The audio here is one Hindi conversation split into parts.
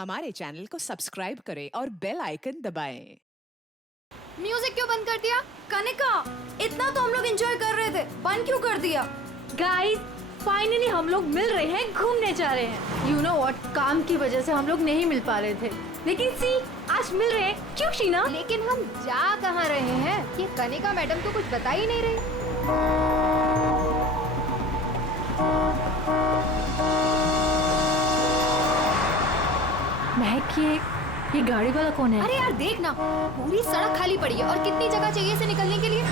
हमारे चैनल को सब्सक्राइब करें और बेल आइकन दबाएं। म्यूजिक क्यों बंद कर दिया? कनिका, इतना तो हम लोग एंजॉय कर रहे थे, बंद क्यों कर दिया? गाइस, फाइनली हम लोग मिल रहे हैं, घूमने जा रहे हैं। यू नो व्हाट, काम की वजह से हम लोग नहीं मिल पा रहे थे, लेकिन सी आज मिल रहे हैं। क्यों शीना? लेकिन हम जा कहाँ रहे हैं? ये कनिका मैडम तो कुछ बता ही नहीं रही। महक, ये गाड़ी वाला कौन है? अरे यार देख ना, पूरी सड़क खाली पड़ी है और कितनी जगह चाहिए इसे निकलने के लिए।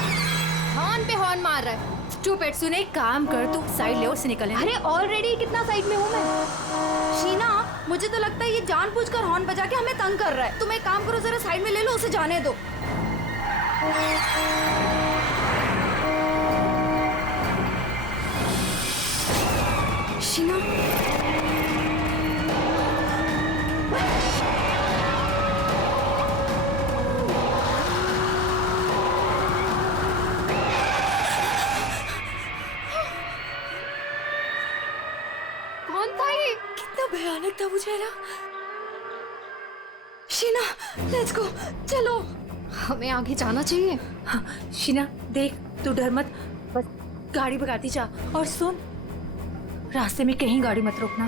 हॉर्न पे हॉर्न मार रहा है। स्टूपिड, सुने, एक काम कर, तू साइड ले और से निकल। अरे ऑलरेडी कितना साइड में हूँ मैं। शीना, मुझे तो लगता है ये जानबूझकर हॉर्न बजा के हमें तंग कर रहा है। तुम एक काम करो, जरा साइड में ले लो, उसे जाने दो। शीना, कौन था ये? कितना भयानक था वो चेहरा। शीना, लेट्स गो, चलो। हमें आगे जाना चाहिए। हाँ, शीना देख, तू डर मत, बस गाड़ी भगाती जा। और सुन, रास्ते में कहीं गाड़ी मत रोकना।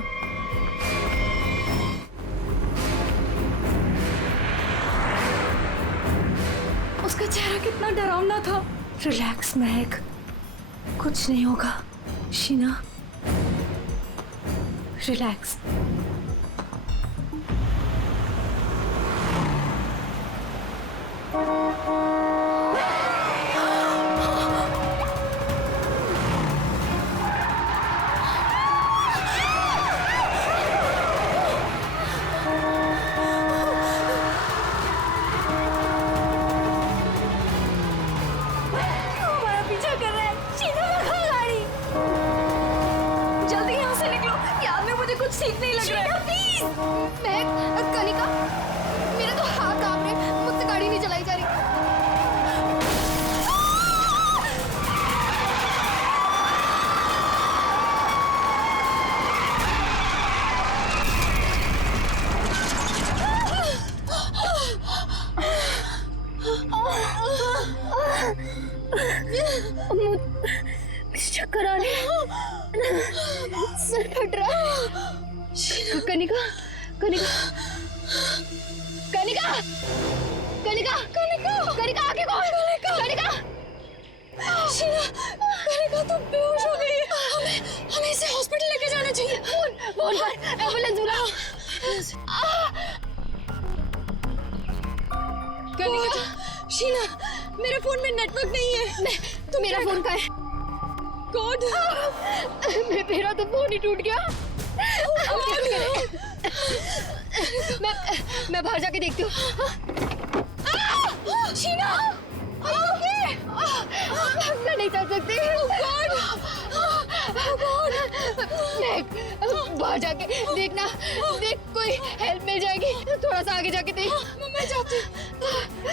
उसका चेहरा कितना डरावना था। रिलैक्स महक, कुछ नहीं होगा। शीना, रिलैक्स। हमारा पीछा कर रहा है। शीना, भगा गाड़ी। जल्दी यहाँ से निकलो, याद में मुझे कुछ ठीक नहीं लग रहा है। प्लीज। मैं कनिका, मेरे तो हाथ कांप रहे, मुझसे गाड़ी नहीं चलाई जा रही। चक्कर आ रहे हैं, सर फट रहा है। कनिका, कनिका, कनिका, कनिका, कनिका, कनिका, आगे कौन? कनिका, शीना, कनिका तो बेहोश हो गई है। हमें इसे हॉस्पिटल लेके जाना चाहिए। फोन पर एम्बुलेंस बुलाओ। कनिका, शीना, मेरे फोन में नेटवर्क नहीं है। तो मेरा फोन कहाँ है? कौन? मेरा तो फोन ही टूट गया। मैं बाहर जाके देखती हूँ। शीना, मैं नहीं चल सकती। बाहर जाके देखना, देख कोई हेल्प मिल जाएगी। थोड़ा सा आगे जाके देख। मैं जाती हूँ,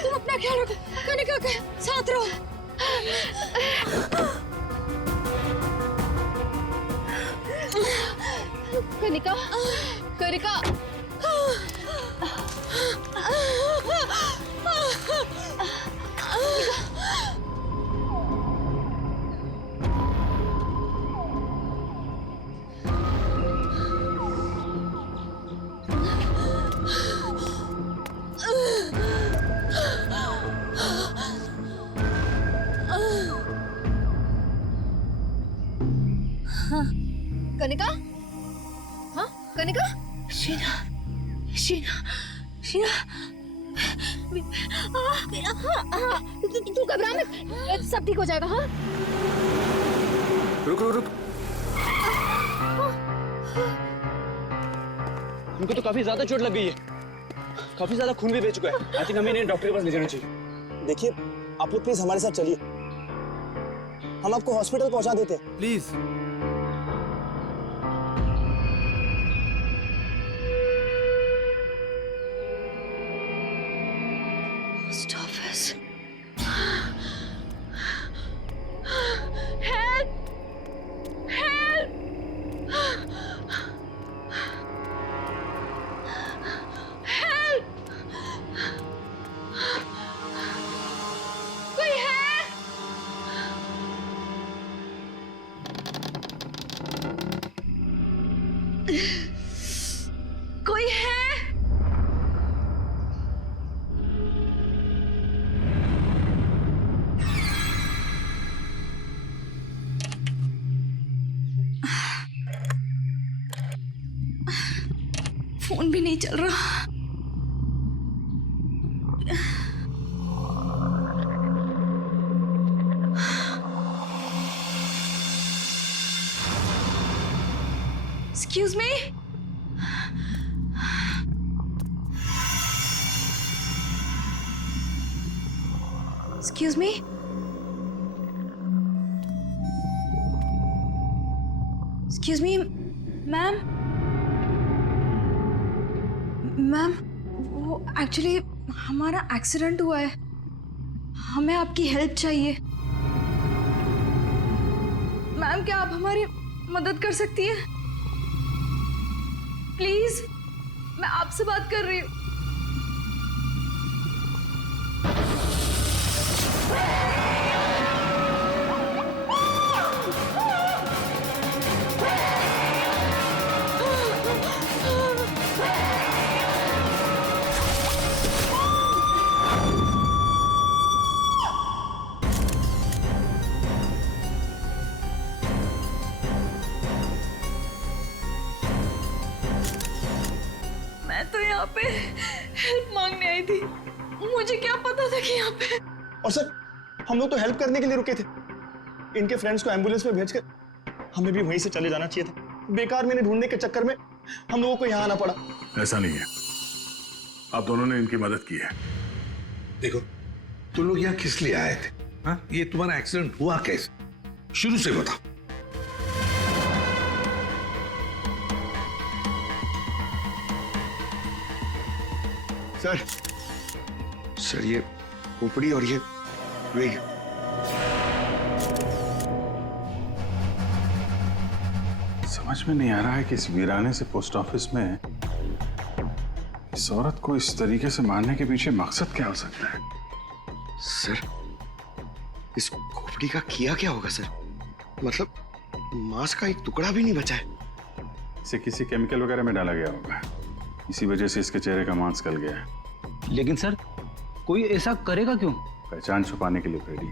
तुम अपना ख्याल रखो। कनिका के साथ रहो। कनिका, कनिका, कनिका, हाँ कनिका, शीना, शीना, शीना, तू घबरा मत, सब ठीक हो जाएगा। हाँ, रुक रुक रुक। इनको तो काफी ज्यादा चोट लग गई है, काफी ज्यादा खून भी बह चुका है। आई थिंक हमें इन्हें डॉक्टर के पास ले जाना चाहिए। देखिए, आप लोग प्लीज हमारे साथ चलिए, हम आपको हॉस्पिटल पहुंचा देते हैं। प्लीज। Post office. फोन भी नहीं चल रहा। Excuse me? Excuse me? Excuse me, ma'am? Ma'am, वो एक्चुअली हमारा एक्सीडेंट हुआ है, हमें आपकी हेल्प चाहिए। मैम, क्या आप हमारी मदद कर सकती हैं? प्लीज, मैं आपसे बात कर रही हूँ। मैं तो यहाँ पे हेल्प मांगने आई थी, मुझे क्या पता था कि यहाँ पे। और सर, हम लोग तो हेल्प करने के लिए रुके थे। इनके फ्रेंड्स को एम्बुलेंस में भेजकर हमें भी वहीं से चले जाना चाहिए था। बेकार मैंने ढूंढने के चक्कर में हम लोगों को यहाँ आना पड़ा। ऐसा नहीं है, आप दोनों ने इनकी मदद की है। देखो, तुम लोग यहाँ किस लिए आए थे? हाँ, ये तुम्हारा एक्सीडेंट हुआ कैसे? शुरू से बताओ। सर ये खोपड़ी और ये वेग। समझ में नहीं आ रहा है कि इस वीराने से पोस्ट ऑफिस में इस औरत को इस तरीके से मारने के पीछे मकसद क्या हो सकता है? सर, इस खोपड़ी का किया क्या होगा सर? मतलब मांस का एक टुकड़ा भी नहीं बचा है। इसे किसी केमिकल वगैरह में डाला गया होगा, इसी वजह से इसके चेहरे का मांस गल गया है। लेकिन सर, कोई ऐसा करेगा क्यों? पहचान छुपाने के लिए फ्रेडी।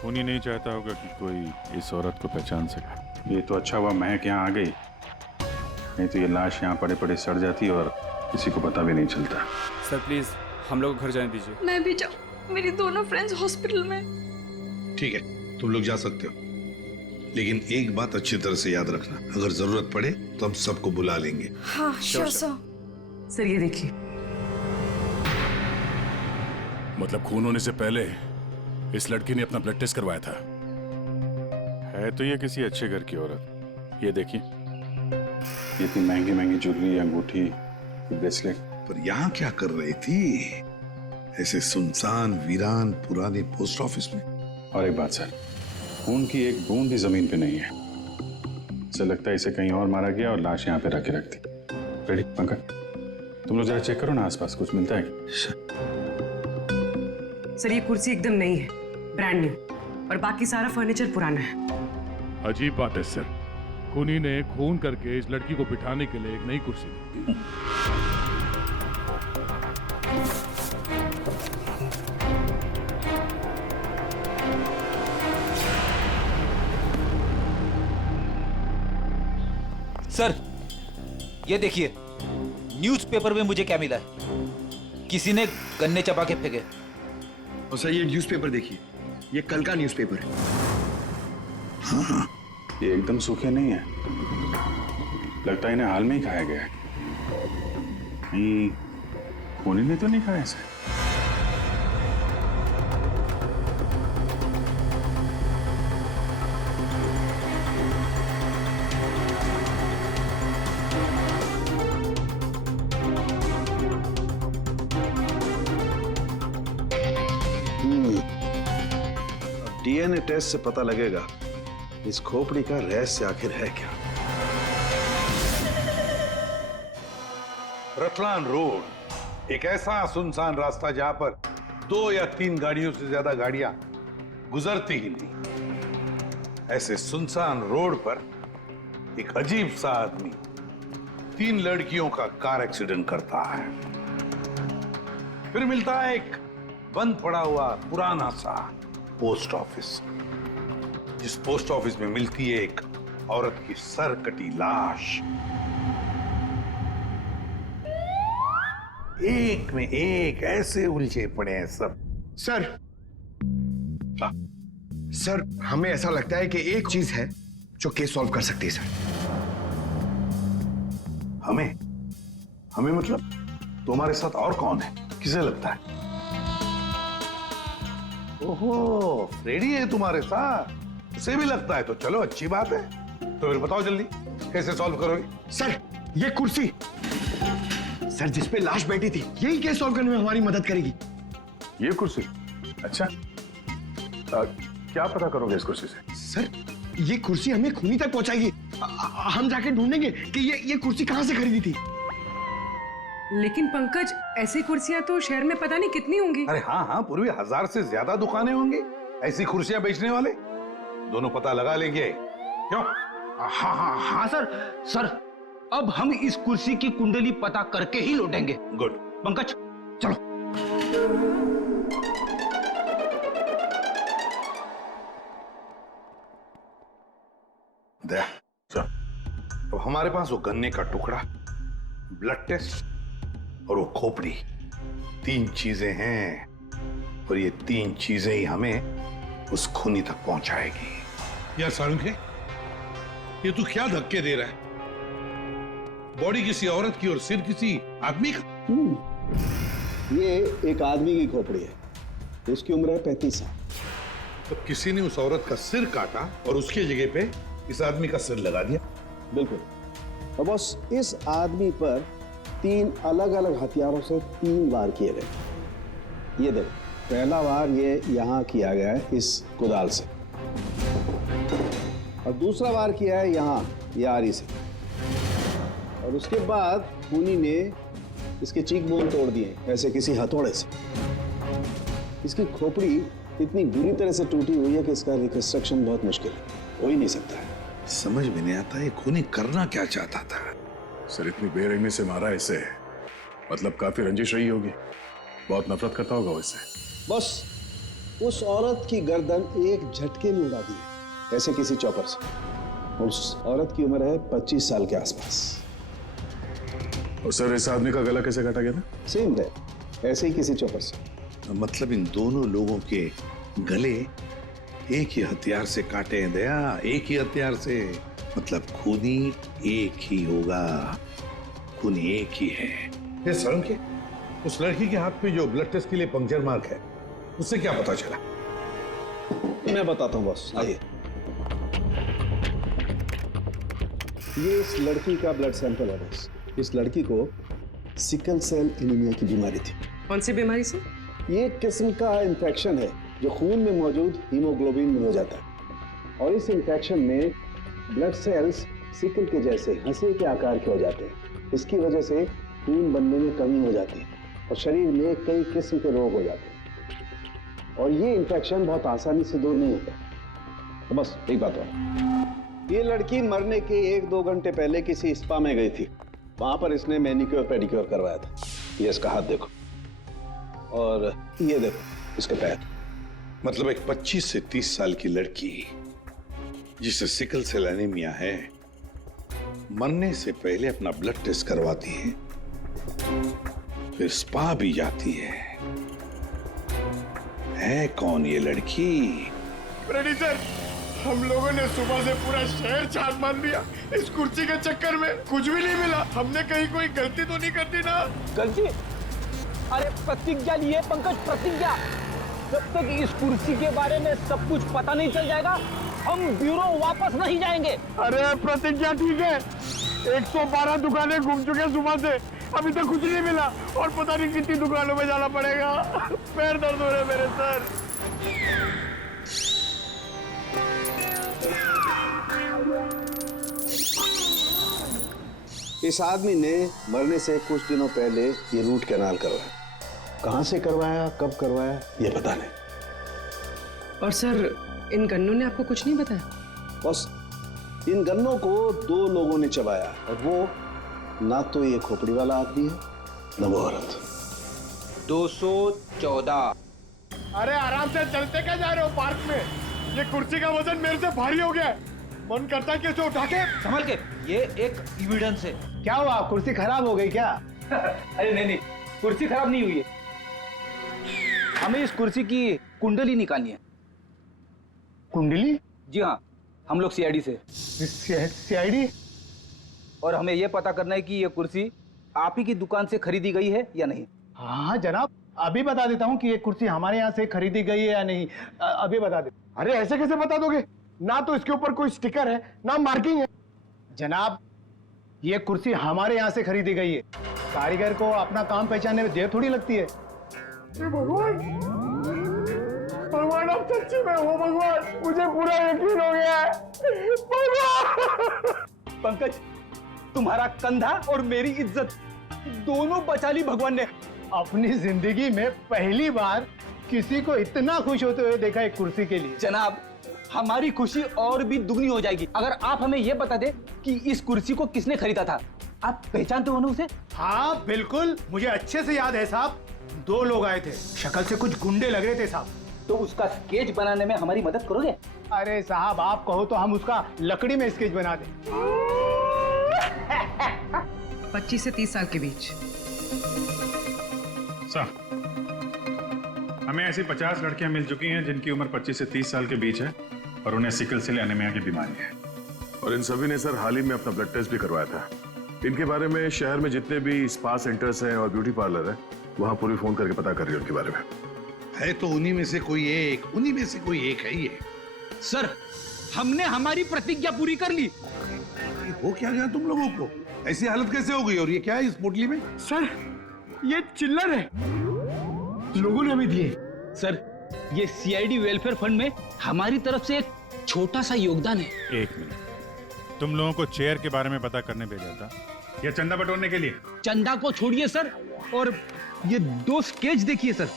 खूनी नहीं चाहता होगा कि कोई इस औरत को पहचान सके। ये तो अच्छा हुआ महक यहाँ आ गई, नहीं तो ये लाश यहाँ पड़े पड़े सड़ जाती और किसी को पता भी नहीं चलता। सर प्लीज, हम लोग घर जाने दीजिए। मैं भी जाऊँ, मेरी दोनों फ्रेंड्स हॉस्पिटल में। ठीक है, तुम लोग जा सकते हो, लेकिन एक बात अच्छी तरह से याद रखना, अगर जरूरत पड़े तो हम सबको बुला लेंगे। हाँ श्योर सर। सर ये देखिए, मतलब खून होने से पहले इस लड़की ने अपना ब्लड टेस्ट करवाया था। है तो ये किसी अच्छे घर की औरत। ये देखिए, ये इतनी महंगी महंगी ज्वेलरी, अंगूठी, ब्रेसलेट। पर यहाँ क्या कर रही थी ऐसे सुनसान वीरान पुराने पोस्ट ऑफिस में? और एक बात सर, खून की एक बूंद भी जमीन पे नहीं है। ऐसा लगता है इसे कहीं और मारा गया और लाश यहाँ पे रख के रख दी। रेडी पंकज, तुम लोग जरा चेक करो ना आसपास कुछ मिलता है। सर ये कुर्सी एकदम नई है, ब्रांड न्यू, और बाकी सारा फर्नीचर पुराना है। अजीब बात है सर, खूनी ने खून करके इस लड़की को बिठाने के लिए एक नई कुर्सी दी। सर ये देखिए, न्यूज़पेपर में मुझे क्या मिला है? किसी ने गन्ने चबा के फेंके। और सर ये न्यूज़पेपर देखिए, ये कल का न्यूज़पेपर है। हाँ, ये एकदम सूखे नहीं है, लगता है इन्हें हाल में ही खाया गया है। खूनी ने तो नहीं खाया इसे। डीएनए टेस्ट से पता लगेगा इस खोपड़ी का रहस्य आखिर है क्या। रतलान रोड एक ऐसा सुनसान रास्ता जहां पर 2 या 3 गाड़ियों से ज्यादा गाड़ियां गुजरती ही नहीं। ऐसे सुनसान रोड पर एक अजीब सा आदमी 3 लड़कियों का कार एक्सीडेंट करता है। फिर मिलता है एक बंद पड़ा हुआ पुराना सा पोस्ट ऑफिस, जिस पोस्ट ऑफिस में मिलती है एक औरत की सर कटी लाश। एक में एक ऐसे उलझे पड़े हैं सब। सर, सर हमें ऐसा लगता है कि एक चीज है जो केस सॉल्व कर सकती है सर। हमें हमें मतलब तुम्हारे साथ और कौन है, किसे लगता है? ओहो, फ्रेडी है तुम्हारे साथ, उसे भी लगता है तो चलो अच्छी बात है। तो फिर बताओ जल्दी कैसे सॉल्व करोगे? सर ये कुर्सी सर जिसपे लाश बैठी थी, यही केस सॉल्व करने में हमारी मदद करेगी। ये कुर्सी? अच्छा, क्या पता करोगे इस कुर्सी से? सर ये कुर्सी हमें खूनी तक पहुंचाएगी। हम जाके ढूंढेंगे कि ये कुर्सी कहां से खरीदी थी। लेकिन पंकज, ऐसी कुर्सियां तो शहर में पता नहीं कितनी होंगी। अरे हाँ हाँ पूर्वी, 1000 से ज्यादा दुकानें होंगी ऐसी कुर्सियां बेचने वाले। दोनों पता लगा लेंगे, क्यों? हाँ हाँ हाँ सर। सर अब हम इस कुर्सी की कुंडली पता करके ही लौटेंगे। गुड। पंकज चलो। दया, चल। अब हमारे पास वो गन्ने का टुकड़ा, ब्लड टेस्ट और वो खोपड़ी, 3 चीजें हैं और ये 3 चीजें ही हमें उस खूनी तक पहुंचाएगी। यार साळुंखे, ये तू क्या धक्के दे रहा है? बॉडी किसी औरत की और सिर किसी आदमी का। ये एक आदमी की खोपड़ी है, उसकी उम्र है 35 साल। तो किसी ने उस औरत का सिर काटा और उसके जगह पे इस आदमी का सिर लगा दिया। बिल्कुल। और बस इस आदमी पर 3 अलग अलग हथियारों से 3 वार किए गए। ये देखो, पहला वार ये यहाँ किया गया है इस कुदाल से, और दूसरा वार किया है यहाँ ये आरी से, और उसके बाद खूनी ने इसके चीक बोन तोड़ दिए ऐसे किसी हथौड़े से। इसकी खोपड़ी इतनी बुरी तरह से टूटी हुई है कि इसका रिकंस्ट्रक्शन बहुत मुश्किल है, हो ही नहीं सकता है। समझ में नहीं आता ये खूनी करना क्या चाहता था। सर इतनी बेरहमी से मारा इसे, मतलब काफी रंजिश रही होगी, बहुत नफरत करता होगा इससे। बस उस औरत की गर्दन एक झटके में उड़ा दी है, ऐसे किसी चौपर से। उस औरत की उम्र है 25 साल के आसपास। और सर इस आदमी का गला कैसे काटा गया था? सेम है, ऐसे ही किसी चौपर से। मतलब इन दोनों लोगों के गले एक ही हथियार से काटे हैं दया, एक ही हथियार से। मतलब खूनी एक ही होगा, खूनी एक ही है। ये साळुंखे, उस लड़की के हाथ पे जो ब्लड टेस्ट के लिए पंक्चर मार्क है, उससे क्या पता चला? मैं बताता हूँ बॉस, आइए। ये इस लड़की का ब्लड सैंपल है बॉस। इस लड़की को सिकल सेल एनीमिया की बीमारी थी। कौन सी बीमारी से? ये एक किस्म का इन्फेक्शन है जो खून में मौजूद हीमोग्लोबिन में हो जाता है, और इस इन्फेक्शन में ब्लड सेल्स सिकल के जैसे हंसे के आकार के हो जाते हैं। इसकी वजह से खून बनने में कमी हो जाती है और शरीर में कई किस्म के रोग हो जाते हैं, और ये इन्फेक्शन बहुत आसानी से दूर नहीं होता। तो बस एक बात और, ये लड़की मरने के 1-2 घंटे पहले किसी स्पा में गई थी। वहां पर इसने मैनिक्योर पेडिक्योर करवाया था। ये इसका हाथ देखो, और ये देखो इसके पैर। मतलब एक 25 से 30 साल की लड़की जिसे सिकल सेल एनीमिया है, मरने से पहले अपना ब्लड टेस्ट करवाती है, फिर स्पा भी जाती है कौन ये लड़की? फ्रेडी सर, हम लोगों ने सुबह से पूरा शहर छान मार दिया। इस कुर्सी के चक्कर में कुछ भी नहीं मिला। हमने कहीं कोई गलती तो नहीं कर दी ना? गलती? अरे प्रतिज्ञा लिए पंकज, प्रतिज्ञा। जब तक इस कुर्सी के बारे में सब कुछ पता नहीं चल जाएगा, हम ब्यूरो वापस नहीं जाएंगे। अरे प्रतिज्ञा ठीक है, 112 दुकानें घूम चुके सुबह से, अभी तक कुछ नहीं मिला, और पता नहीं कितनी दुकानों में जाना पड़ेगा। पैर दर्द हो रहे मेरे सर। इस आदमी ने मरने से कुछ दिनों पहले ये रूट कैनाल करवाया। कहां से करवाया, कब करवाया, ये पता नहीं। और सर इन गन्नों ने आपको कुछ नहीं बताया? बस इन गन्नों को 2 लोगों ने चबाया, और वो ना तो ये खोपड़ी वाला आदमी है, ना वो औरत। 214। अरे आराम से चलते क्या जा रहे हो पार्क में? ये कुर्सी का वजन मेरे से भारी हो गया है। मन करता है कि इसे उठा के संभल के, ये एक एविडेंस है। क्या हुआ, कुर्सी खराब हो गई क्या? अरे नहीं नहीं, कुर्सी खराब नहीं हुई है, हमें इस कुर्सी की कुंडली निकालनी है। कुंडली? जी हाँ, हम लोग सीआईडी से। सीआईडी? और हमें यह पता करना है कि ये कुर्सी आप ही की दुकान से खरीदी गई है या नहीं। हाँ जनाब, अभी बता देता हूँ कि ये कुर्सी हमारे यहाँ से खरीदी गई है या नहीं। अभी बता दे। अरे ऐसे कैसे बता दोगे? ना तो इसके ऊपर कोई स्टिकर है, ना मार्किंग है। जनाब, ये कुर्सी हमारे यहाँ से खरीदी गई है। कारीगर को अपना काम पहचानने में देर थोड़ी लगती है। भगवान, भगवान अब सच्ची में हो भगवान, मुझे पूरा यकीन हो गया है। भगवान! पंकज, तुम्हारा कंधा और मेरी इज्जत दोनों बचा ली भगवान ने। अपनी जिंदगी में पहली बार किसी को इतना खुश होते हुए देखा एक कुर्सी के लिए। जनाब, हमारी खुशी और भी दुगनी हो जाएगी अगर आप हमें यह बता दे कि इस कुर्सी को किसने खरीदा था। आप पहचानते हो ना उसे? हाँ बिल्कुल, मुझे अच्छे से याद है साहब। 2 लोग आए थे, शक्ल से कुछ गुंडे लग रहे थे साहब। तो उसका स्केच बनाने में हमारी मदद करोगे? अरे साहब, आप कहो तो हम उसका लकड़ी में स्केच बना दें। 25 से 30 साल के बीच। सर, हमें ऐसी 50 लड़कियां मिल चुकी हैं जिनकी उम्र 25 से 30 साल के बीच है और उन्हें सिकल सेल एनीमिया की बीमारी है। और इन सभी ने सर हाल ही में अपना ब्लड टेस्ट भी करवाया था। इनके बारे में शहर में जितने भी स्पा सेंटर्स हैं और ब्यूटी पार्लर है, वहां पूरी फोन करके पता कर रही है उनके बारे में। है तो उन्हीं में से कोई एक, उन्हीं में से कोई एक है ये। सर, हमने हमारी प्रतिज्ञा पूरी कर ली। हो क्या गया तुम लोगों को? ऐसी हालत कैसे हो गई? और ये क्या है इस पोटली में? सर, ये चिल्लर है, लोगों ने हमें दिए। सर, ये सीआईडी वेलफेयर फंड में हमारी तरफ से एक छोटा सा योगदान है। 1 मिनट, तुम लोगों को चेयर के बारे में पता करने भेजा था या चंदा बटोरने के लिए? चंदा को छोड़िए सर, और ये 2 स्केच देखिए सर।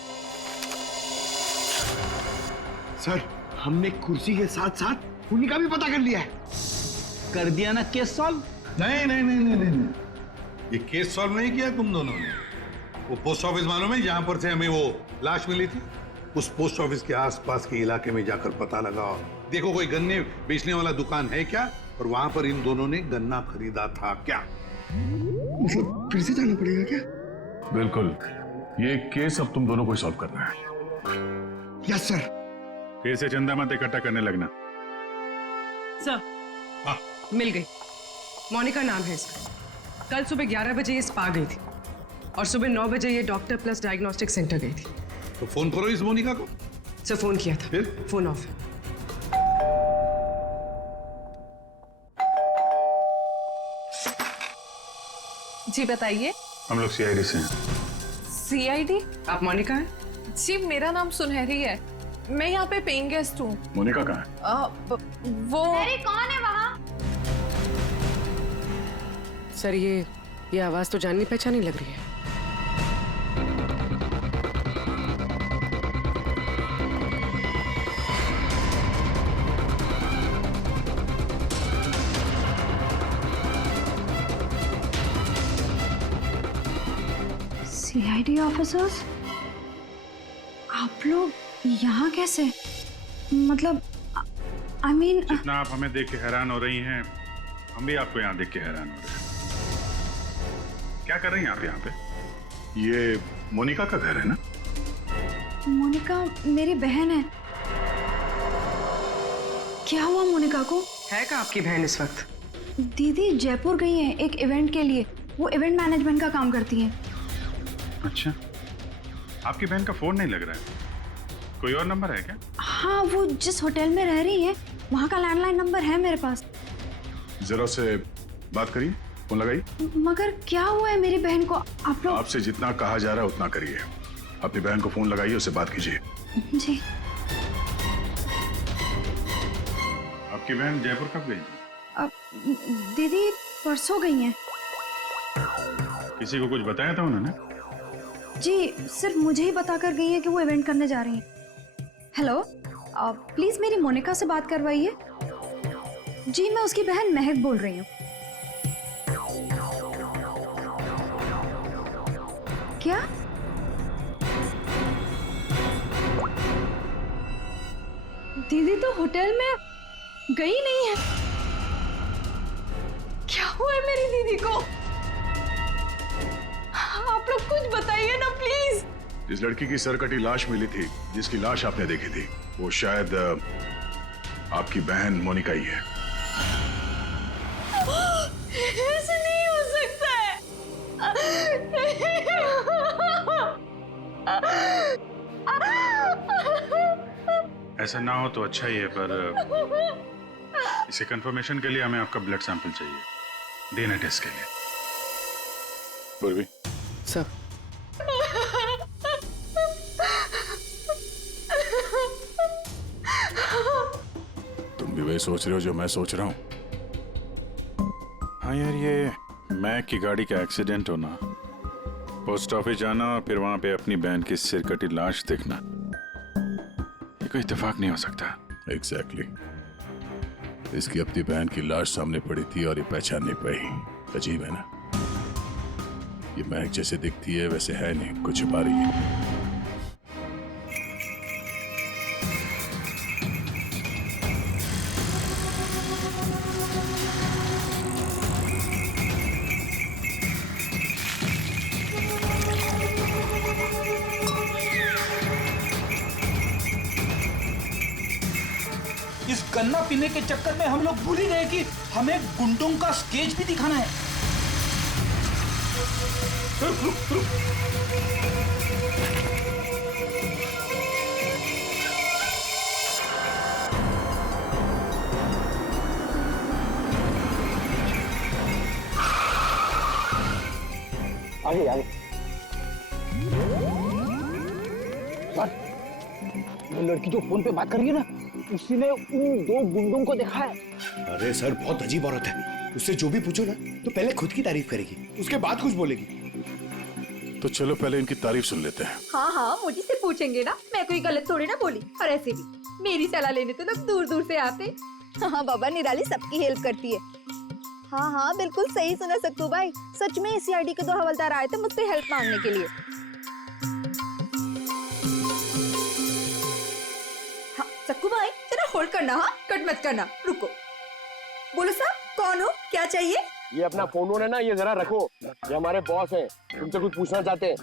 सर, हमने कुर्सी के साथ साथ उन्हीं का भी पता कर लिया है। कर दिया ना केस सॉल्व? नहीं नहीं नहीं नहीं नहीं, ये केस सॉल्व नहीं किया तुम दोनों ने। वो पोस्ट ऑफिस मालूम है जहां पर से हमें वो लाश मिली थी? उस पोस्ट ऑफिस के आसपास के इलाके में जाकर पता लगाओ, देखो कोई गन्ने बेचने वाला दुकान है क्या, और वहां पर इन दोनों ने गन्ना खरीदा था क्या। मतलब फिर से जाना पड़ेगा क्या? बिल्कुल, ये केस अब तुम दोनों को सॉल्व करना है। Yes sir. फिर से चंदा मत इकट्ठा करने लगना। सर, मिल गई। मोनिका नाम है इसका। कल सुबह 11 बजे ये स्पा गई थी और सुबह 9 बजे ये डॉक्टर प्लस डायग्नोस्टिक सेंटर गई थी। तो फोन करो इस मोनिका को। सर, फोन किया था, फिर फोन ऑफ है। जी बताइए। हम लोग सीआईडी से हैं। सीआईडी? आप मोनिका हैं? जी, मेरा नाम सुनहरी है, मैं यहाँ पे पेइंग गेस्ट हूँ। मोनिका कहाँ है? वो कौन है वहाँ? सर, ये आवाज तो जाननी पहचानी लग रही है। सीआईडी ऑफिसर्स, आप लोग यहाँ कैसे? मतलब आई मीन, जितना आप हमें देख के हैरान हो रही हैं, हम भी आपको यहाँ देख के हैरान हो रहे हैं। क्या कर रही हैं आप यहाँ पे? ये मोनिका का घर है ना? मोनिका मेरी बहन है। क्या हुआ मोनिका को? है का आपकी बहन इस वक्त? दीदी जयपुर गई हैं एक इवेंट के लिए, वो इवेंट मैनेजमेंट का काम करती हैं। अच्छा, आपकी बहन का फोन नहीं लग रहा है, कोई और नंबर है क्या? हाँ, वो जिस होटल में रह रही है वहाँ का लैंडलाइन नंबर है मेरे पास। जरा से बात करिए, फोन लगाइए। मगर क्या हुआ है मेरी बहन को? आप लोग आपसे जितना कहा जा रहा है उतना करिए। अपनी बहन को फोन लगाइए, उससे बात कीजिए। जी। आपकी बहन जयपुर कब गई? दीदी परसों गई हैं। किसी को कुछ बताया था उन्होंने? जी, सिर्फ मुझे ही बताकर गई है कि वो इवेंट करने जा रही हैं। हेलो, प्लीज मेरी मोनिका से बात करवाइए। जी, मैं उसकी बहन महक बोल रही हूँ। क्या? दीदी तो होटल में गई नहीं है। क्या हुआ है मेरी दीदी को? आप लोग कुछ बताइए ना जिस लड़की की सरकटी लाश मिली थी, जिसकी लाश आपने देखी थी, वो शायद आपकी बहन मोनिका ही है। ऐसे नहीं हो सकता है। ऐसा ना हो तो अच्छा ही है, पर इसे कंफर्मेशन के लिए हमें आपका ब्लड सैंपल चाहिए डीएनए टेस्ट के लिए। पूर्वी सर, तुम भी वही सोच रहे हो जो मैं सोच रहा हूँ? हाँ यार, ये मैक की गाड़ी का एक्सीडेंट होना, पोस्ट ऑफिस जाना और फिर वहां पे अपनी बहन की सिरकटी लाश देखना, ये कोई इत्तेफाक नहीं हो सकता। एग्जैक्टली। इसकी अपनी बहन की लाश सामने पड़ी थी और ये पहचान नहीं पाई। अजीब है ना? ये महक जैसे दिखती है वैसे है नहीं, कुछ छुपा रही है। इस गन्ना पीने के चक्कर में हम लोग भूल ही गए कि हमें गुंडों का स्केच भी दिखाना है। आगे आगे। सर, वो लड़की जो फोन पे बात कर रही है ना, उसी ने उन दो गुंडों को देखा है। अरे सर, बहुत अजीब औरत है। उससे जो भी पूछो ना तो पहले खुद की तारीफ करेगी, उसके बाद कुछ बोलेगी। तो चलो पहले इनकी तारीफ सुन लेते हैं। हाँ हाँ, मुझे से पूछेंगे ना, मैं कोई गलत थोड़ी ना बोली। और ऐसे भी मेरी सलाह लेने तो लोग दूर दूर से आते। हाँ बाबा, निराली सबकी हेल्प करती है। हाँ हाँ, बिल्कुल सही सुना सक्कू भाई। सच में सीआईडी के 2 हवलदार आए थे मुझसे हेल्प मांगने के लिए। हाँ सक्कू भाई, जरा होल्ड करना, हाँ कट मत करना, रुको। बोलो साहब, कौन हो, क्या चाहिए? ये अपना फोन है ना, ये जरा रखो। ये हमारे बॉस हैं, तुमसे कुछ पूछना चाहते हैं।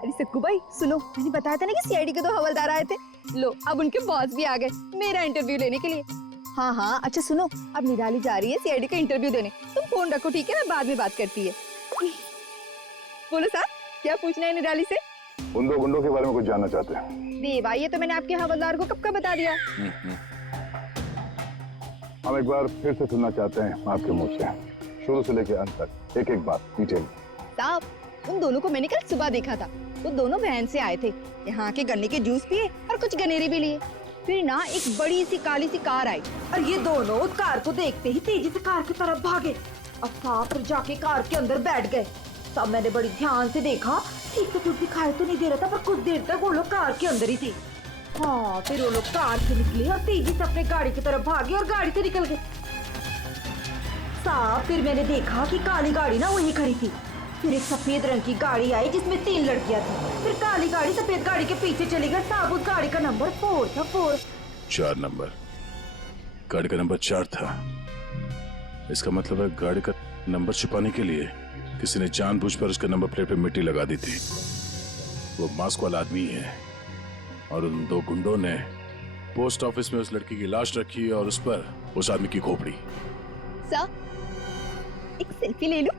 अरे सक्कू भाई सुनो, मैंने बताया था ना कि सीआईडी के 2 हवलदार आए थे। लो, अब उनके बॉस भी आ गए मेरा इंटरव्यू लेने के लिए। हाँ हाँ, अच्छा सुनो, अब निराली जा रही है सीआईडी का इंटरव्यू देने। तुम फोन रखो, ठीक है? मैं बाद में बात करती है। बोलो साहब, क्या पूछना है निराली से? उन दो गुंडों के बारे में कुछ जानना चाहते हैं। देवा, ये तो मैंने आपके हवलदार को कब का बता दिया। हम एक बार फिर से सुनना चाहते हैं आपके मुंह से, शुरू से लेकर अंत तक, एक एक बात डिटेल। साहब, उन दोनों को मैंने कल सुबह देखा था। वो दोनों बहन से आए थे, यहाँ के गन्ने के जूस पिए और कुछ गनेरे भी लिए। फिर ना एक बड़ी सी काली सी कार आई और ये दोनों उस कार को देखते ही तेजी से कार की तरफ भागे और साफ जाके कार के अंदर बैठ गए। तब मैंने बड़ी ध्यान से देखा, ठीक से कुछ दिखाई तो नहीं दे रहा था, पर कुछ देर तक वो लोग कार के अंदर ही थे। हाँ, फिर वो लोग कार से निकले और तेजी से अपने गाड़ी की तरफ भागे और गाड़ी से निकल गए। साहब, फिर मैंने देखा कि काली गाड़ी ना वहीं खड़ी थी। फिर एक सफेद रंग की गाड़ी आई जिसमें 3 लड़कियां थी। फिर काली गाड़ी सफेद गाड़ी के पीछे चली गई। साहब, उस गाड़ी का नंबर 4 था। 4 नंबर, गाड़ी का नंबर 4 था। इसका मतलब है गाड़ी का नंबर छुपाने के लिए किसी ने जानबूझकर उसके नंबर प्लेट पे मिट्टी लगा दी थी। वो मास्क वाला आदमी है और उन 2 गुंडों ने पोस्ट ऑफिस में उस लड़की की लाश रखी और उस पर उस आदमी की खोपड़ी। सर, एक सेल्फी ले लो।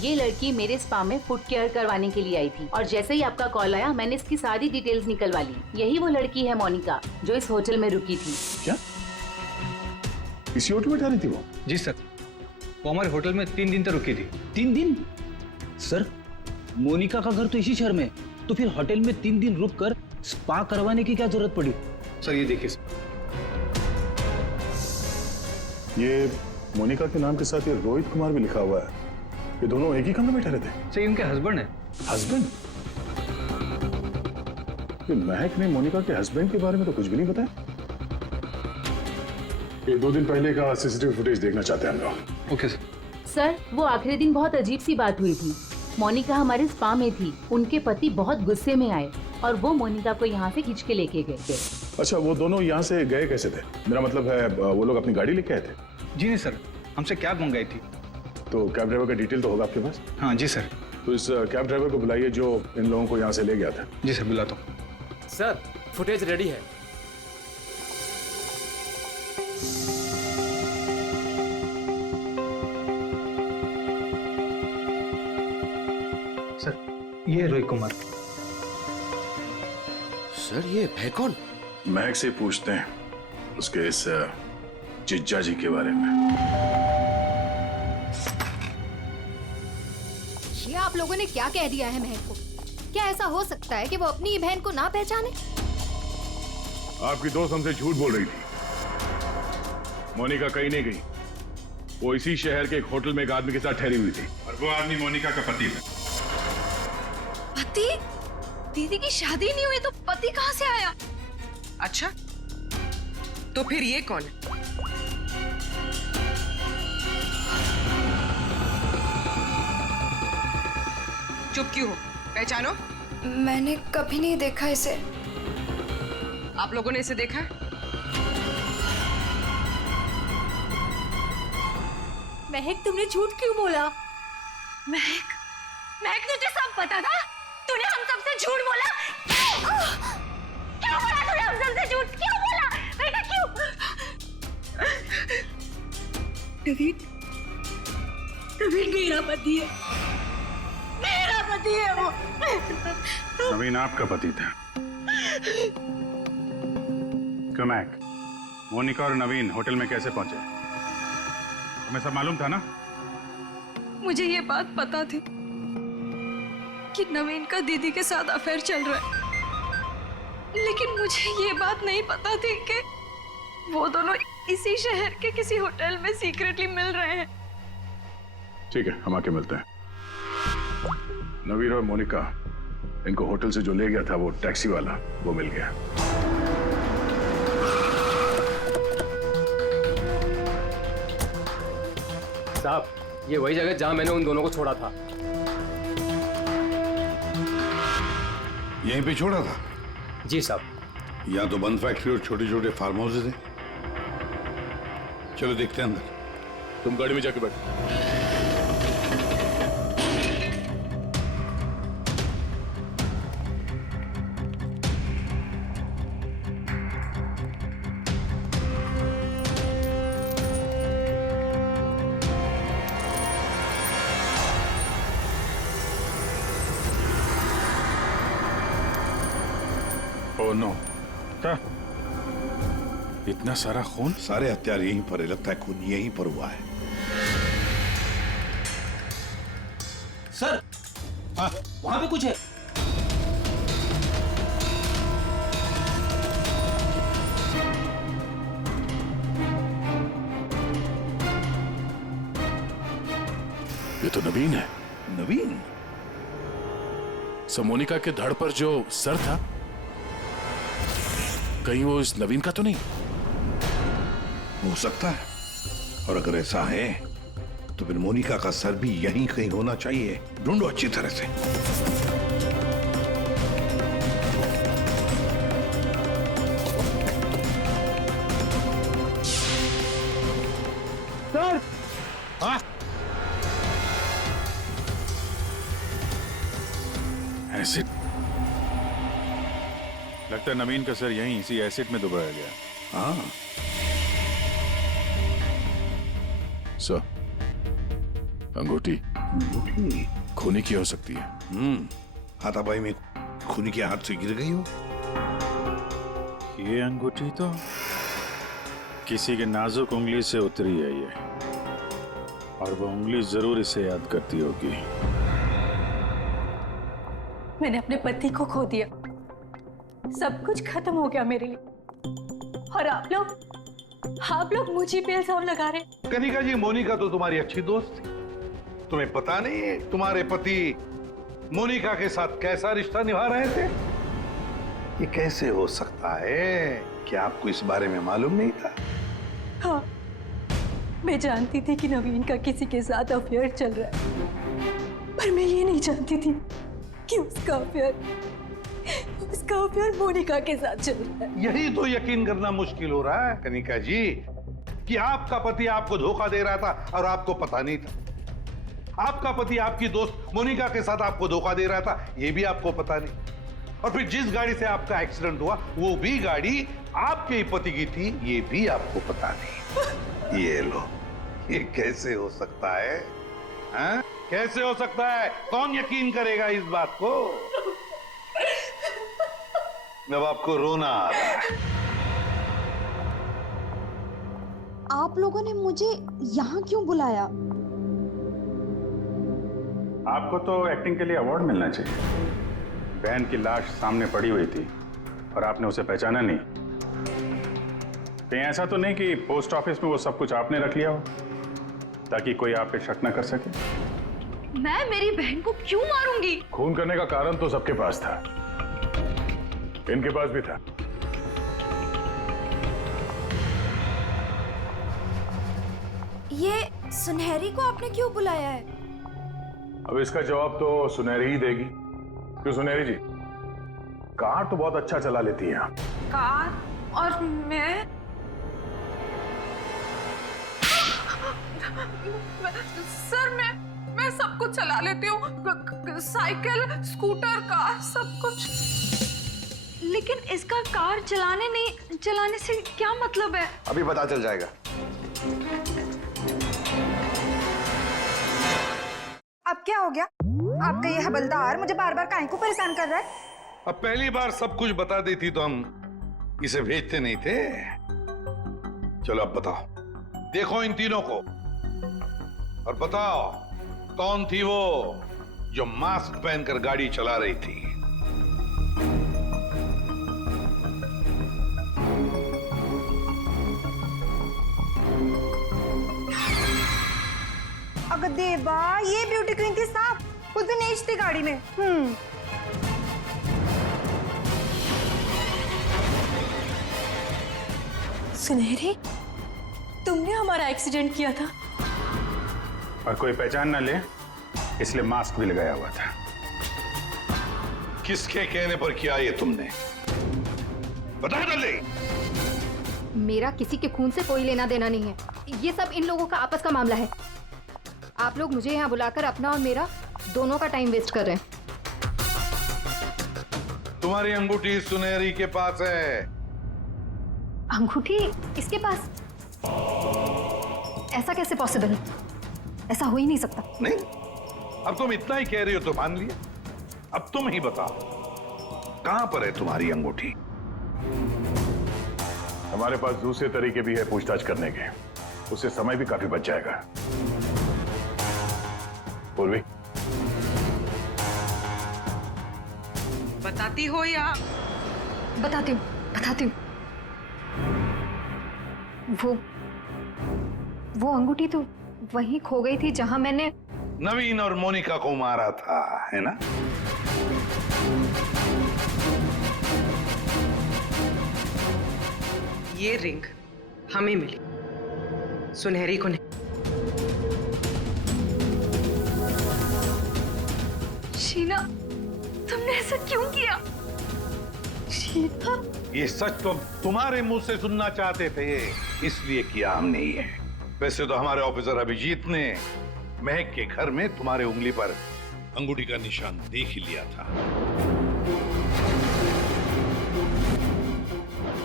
ये लड़की मेरे स्पा में फुट केयर करवाने के लिए आई थी और जैसे ही आपका कॉल आया मैंने इसकी सारी डिटेल्स निकलवा ली। यही वो लड़की है मोनिका जो इस होटल में रुकी थी। क्या इसी होटल में ठहरी थी वो? जी सर, वो हमारे होटल में 3 दिन तक रुकी थी। 3 दिन? सर, मोनिका का घर तो इसी शहर में, तो फिर होटल में 3 दिन रुककर स्पा करवाने की क्या जरूरत पड़ी? सर ये देखिए, ये मोनिका के नाम के साथ ये रोहित कुमार भी लिखा हुआ है। ये दोनों एक ही कमरे में ठहरे थे? सर इनके हस्बैंड है। हस्बैंड? ये महक ने मोनिका के हस्बैंड के बारे में तो कुछ भी नहीं बताया। ये 2 दिन पहले का सीसीटीवी फुटेज देखना चाहते हैं हम लोग। Okay sir. सर, वो आखिरी दिन बहुत अजीब सी बात हुई थी। मोनिका हमारे स्पा में थी, उनके पति बहुत गुस्से में आए और वो मोनिका को यहाँ से खींच के लेके गए। अच्छा, वो दोनों यहाँ से गए कैसे थे? मेरा मतलब है वो लोग अपनी गाड़ी लेके आए थे? जी नहीं सर, हमसे कैब मंगाई थी। तो कैब ड्राइवर का डिटेल तो होगा आपके पास? हाँ जी सर। तो इस कैब ड्राइवर को बुलाइए जो इन लोगों को यहाँ से ले गया था। जी सर, बुलाता हूँ। सर, फुटेज रेडी है। सर, ये रोहित कुमार। सर, ये है कौन? महक से पूछते हैं उसके इस जिज्जा जी के बारे में। ये आप लोगों ने क्या कह दिया है महक को? क्या ऐसा हो सकता है कि वो अपनी बहन को ना पहचाने? आपकी दोस्त हमसे झूठ बोल रही थी। मोनिका कहीं नहीं गई। वो इसी शहर के एक होटल में एक आदमी के साथ ठहरी हुई थी और वो आदमी मोनिका का पति था। पति? दीदी की शादी नहीं हुई तो पति कहाँ से आया? अच्छा, तो फिर ये कौन है? चुप क्यों हो? पहचानो। मैंने कभी नहीं देखा इसे। आप लोगों ने इसे देखा है? महक, तुमने झूठ क्यों बोला? महक, महक तुझे सब पता था? तूने हम सबसे झूठ बोला? क्यों बोला तूने हम सबसे झूठ? क्यों बोला? बेटा क्यों? नवीन, नवीन मेरा पति है। मेरा पति है वो। नवीन आपका पति था। क्यों महक, मोनिका और नवीन होटल में कैसे पहुंचे? तुम्हें सब मालूम था ना? मुझे ये बात पता थी कि नवीन का दीदी के साथ अफेयर चल रहा है, लेकिन मुझे ये बात नहीं पता थी कि वो दोनों इसी शहर के किसी होटल में सीक्रेटली मिल रहे हैं। ठीक है, हम आके मिलते हैं। नवीन और मोनिका, इनको होटल से जो ले गया था वो टैक्सी वाला, वो मिल गया। साहब, ये वही जगह जहां मैंने उन दोनों को छोड़ा था। यहीं पे छोड़ा था? जी साहब। यहाँ तो बंद फैक्ट्री और छोटे छोटे फार्म हाउसेज हैं। चलो देखते हैं अंदर। तुम गाड़ी में जाके बैठो। ओह नो, क्या? इतना सारा खून? सारे हथियार यहीं पर है, लगता है खून यहीं पर हुआ है। सर, वहां पे कुछ है। ये तो नवीन है। नवीन? मोनिका के धड़ पर जो सर था, कहीं वो इस नवीन का तो नहीं? हो सकता है, और अगर ऐसा है तो फिर मोनिका का सर भी यहीं कहीं होना चाहिए। ढूंढो अच्छी तरह से। सर, हाँ? एसिड? लगता है नवीन का सर यहीं इसी एसिड में डुबाया गया। हाँ। सर, अंगूठी खूनी की हो सकती है। हाथापाई में खूनी के हाथ से गिर गई हो। ये अंगूठी तो किसी के नाजुक उंगली से उतरी है ये, और वो उंगली जरूर इसे याद करती होगी। मैंने अपने पति को खो दिया, सब कुछ खत्म हो गया मेरे लिए, और आप लोग मुझे पे इल्जाम लगा रहे। कनिका जी, मोनिका तो तुम्हारी अच्छी दोस्त थी। तुम्हें पता नहीं है तुम्हारे पति मोनिका के साथ कैसा रिश्ता निभा रहे थे? ये कैसे हो सकता है? क्या आपको इस बारे में मालूम नहीं था? हाँ, मैं जानती थी कि नवीन का किसी के साथ अफेयर चल रहा है, पर मैं ये नहीं जानती थी कि उसका अफेयर उसका अफेयर मोनिका के साथ चल रहा है। यही तो यकीन करना मुश्किल हो रहा है कनिका जी कि आपका पति आपको धोखा दे रहा था और आपको पता नहीं था। आपका पति आपकी दोस्त मोनिका के साथ आपको धोखा दे रहा था, यह भी आपको पता नहीं। और फिर जिस गाड़ी से आपका एक्सीडेंट हुआ वो भी गाड़ी आपके ही पति की थी, ये भी आपको पता नहीं। ये लो, ये कैसे हो सकता है? हाँ? कैसे हो सकता है? कौन यकीन करेगा इस बात को? अब आपको रोना आ रहा है। आप लोगों ने मुझे यहाँ क्यों बुलाया? आपको तो एक्टिंग के लिए अवार्ड मिलना चाहिए। बहन की लाश सामने पड़ी हुई थी और आपने उसे पहचाना नहीं। कहीं ऐसा तो नहीं कि पोस्ट ऑफिस में वो सब कुछ आपने रख लिया हो ताकि कोई आप पे शक न कर सके? मैं मेरी बहन को क्यों मारूंगी? खून करने का कारण तो सबके पास था, इनके पास भी था। ये सुनहरी को आपने क्यों बुलाया है? अब इसका जवाब तो सुनहरी ही देगी। क्यों सुनहरी जी, कार तो बहुत अच्छा चला लेती हैं आप। कार? और मैं सर मैं सब कुछ चला लेती हूँ, साइकिल, स्कूटर, कार, सब कुछ। लेकिन इसका कार चलाने से क्या मतलब है? अभी पता चल जाएगा। अब क्या हो गया? आपका ये हवलदार मुझे बार बार काहे को परेशान कर रहा है? अब पहली बार सब कुछ बता देती तो हम इसे भेजते नहीं थे। चलो अब बताओ, देखो इन तीनों को और बताओ कौन थी वो जो मास्क पहनकर गाड़ी चला रही थी? अगर देवा, ये ब्यूटी क्वीन थी साहब, उस दिन एज थी गाड़ी में। सुनहरी, तुमने हमारा एक्सीडेंट किया था और कोई पहचान ना ले इसलिए मास्क भी लगाया हुआ था। किसके कहने पर किया ये तुमने? बता जल्दी। मेरा किसी के खून से कोई लेना देना नहीं है, ये सब इन लोगों का आपस का मामला है। आप लोग मुझे यहाँ बुलाकर अपना और मेरा दोनों का टाइम वेस्ट कर रहे हैं। तुम्हारी अंगूठी सुनहरी के पास है। अंगूठी इसके पास? ऐसा कैसे पॉसिबल है? ऐसा हो ही नहीं सकता। नहीं, अब तुम इतना ही कह रही हो तो मान लिया। अब तुम ही बताओ, कहां पर है तुम्हारी अंगूठी? हमारे पास दूसरे तरीके भी है पूछताछ करने के, उससे समय भी काफी बच जाएगा। पूर्वी, बताती हो या? बताती हूँ। वो अंगूठी तो वहीं खो गई थी जहां मैंने नवीन और मोनिका को मारा था, है ना? ये रिंग हमें मिली, सुनहरी को नहीं। शीना, तुमने ऐसा क्यों किया? शीना, ये सच तो तुम्हारे मुंह से सुनना चाहते थे, इसलिए किया हमने ये। वैसे तो हमारे ऑफिसर अभिजीत ने महक के घर में तुम्हारे उंगली पर अंगूठी का निशान देख ही लिया था।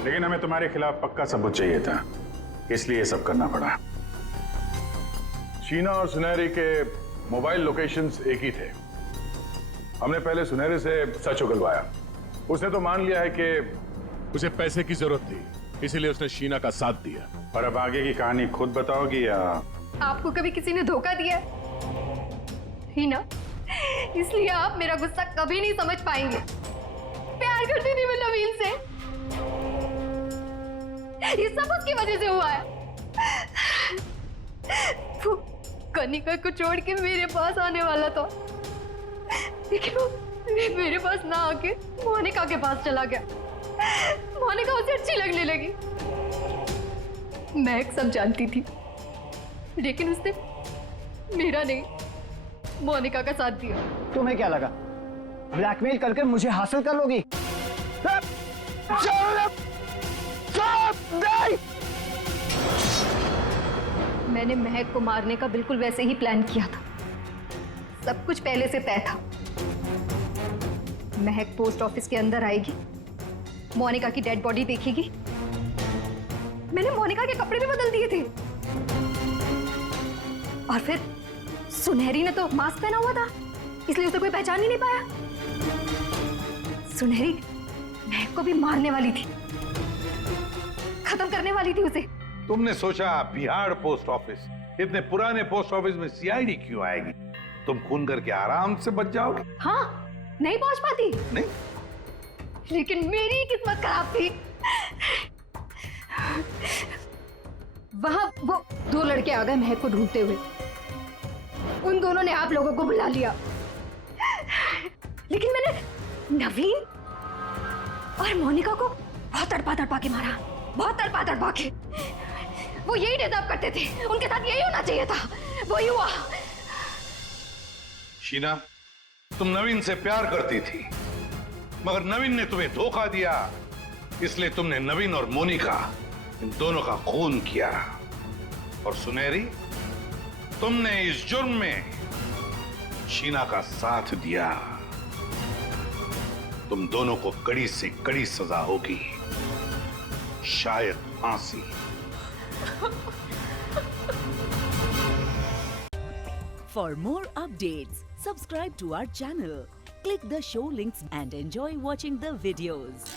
लेकिन हमें तुम्हारे खिलाफ पक्का सबूत चाहिए था, इसलिए ये सब करना पड़ा। शीना और सुनहरी के मोबाइल लोकेशंस एक ही थे। हमने पहले सुनहरी से सच उगलवाया। उसने तो मान लिया है कि उसे पैसे की जरूरत थी, इसीलिए उसने शीना का साथ दिया। और अब आगे की कहानी खुद बताओगी या? आपको कभी किसी ने धोखा दिया ही ना, इसलिए आप मेरा गुस्सा कभी नहीं समझ पाएंगे। प्यार करती थी मैं नवीन से, ये सब उसकी वजह से हुआ है। वो कनिका को छोड़ के मेरे पास आने वाला था, लेकिन वो मेरे पास ना आके मोनिका के पास चला गया। मोनिका उसे अच्छी लगने लगी। मैं सब जानती थी, लेकिन उसने मेरा नहीं, मोनिका का साथ दिया। तुम्हें क्या लगा ब्लैकमेल करके मुझे हासिल कर लोगी? नहीं। मैंने महक को मारने का बिल्कुल वैसे ही प्लान किया था। सब कुछ पहले से तय था। महक पोस्ट ऑफिस के अंदर आएगी, मोनिका की डेड बॉडी देखेगी। मैंने मोनिका के कपड़े भी बदल दिए थे। और फिर सुनहरी ने तो मास्क पहना हुआ था, इसलिए उसे कोई पहचान ही नहीं पाया। सुनहरी महक को भी मारने वाली थी, खत्म करने वाली थी उसे। तुमने सोचा बिहार पोस्ट ऑफिस, इतने पुराने पोस्ट ऑफिस में सीआईडी क्यों आएगी? तुम खून करके आराम से बच जाओगे। हाँ, नहीं पहुंच पाती। नहीं, लेकिन मेरी किस्मत खराब थी। वहां वो दो लड़के आ गए महक को ढूंढते हुए। उन दोनों ने आप लोगों को बुला लिया, लेकिन मैंने नवीन और मोनिका को बहुत तड़पा के मारा, बहुत तड़पा के। वो यही डिजर्व करते थे, उनके साथ यही होना चाहिए था, वही हुआ। शीना, तुम नवीन से प्यार करती थी, मगर नवीन ने तुम्हें धोखा दिया, इसलिए तुमने नवीन और मोनिका इन दोनों का खून किया। और सुनहरी, तुमने इस जुर्म में शीना का साथ दिया। तुम दोनों को कड़ी से कड़ी सजा होगी, शायद फांसी। For more updates, subscribe to our channel, click the show links and enjoy watching the videos.